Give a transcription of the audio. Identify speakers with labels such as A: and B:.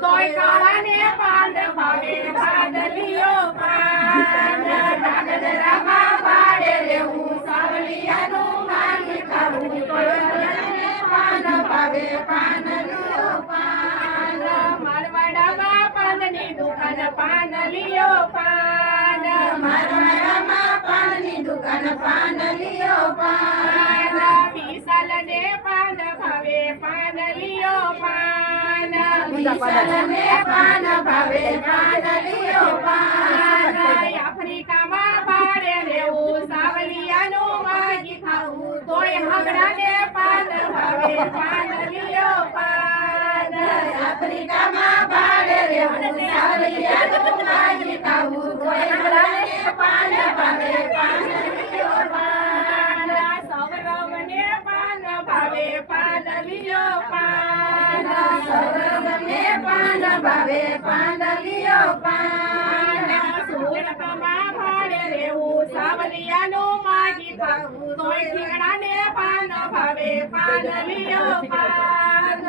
A: તોય કાળાને પાન ભાવે ભાદલીઓ પાન ડાંગદરામાં પાડે રેવું સાવલિયાનું માન ખાવું તોય પાન ભાવે પાનલીઓ પાન મારવાડામાં પાનની દુકાન પાનલીઓ પાન મારવાડામાં પાનની દુકાન પાનલીઓ પાન વિશાલને પાન ભાવે પાન વિશાલને પાન ભાવે પાનલીઓ પાન આફ્રિકામાં પાડે રેવું સાવલિયાનું માગી ખાવું તોય હમણાને પાન ભાવે પાનલીઓ પાન આફ્રિકામાં પાડે રેવું સાવલિયાનું માગી ખાવું તોય હમણાને પાન ભાવે પાનલીઓ પાન સૌરવને પાન ભાવે પાનલીઓ પાન સૌરવને પાન ભાવે પાનલીઓ પાન સુરતમાં ભાડે રેવું સાવલિયાનું માગી ખાવું. તોય ઠીકડાને પાન ભાવે પાનલીઓ પાન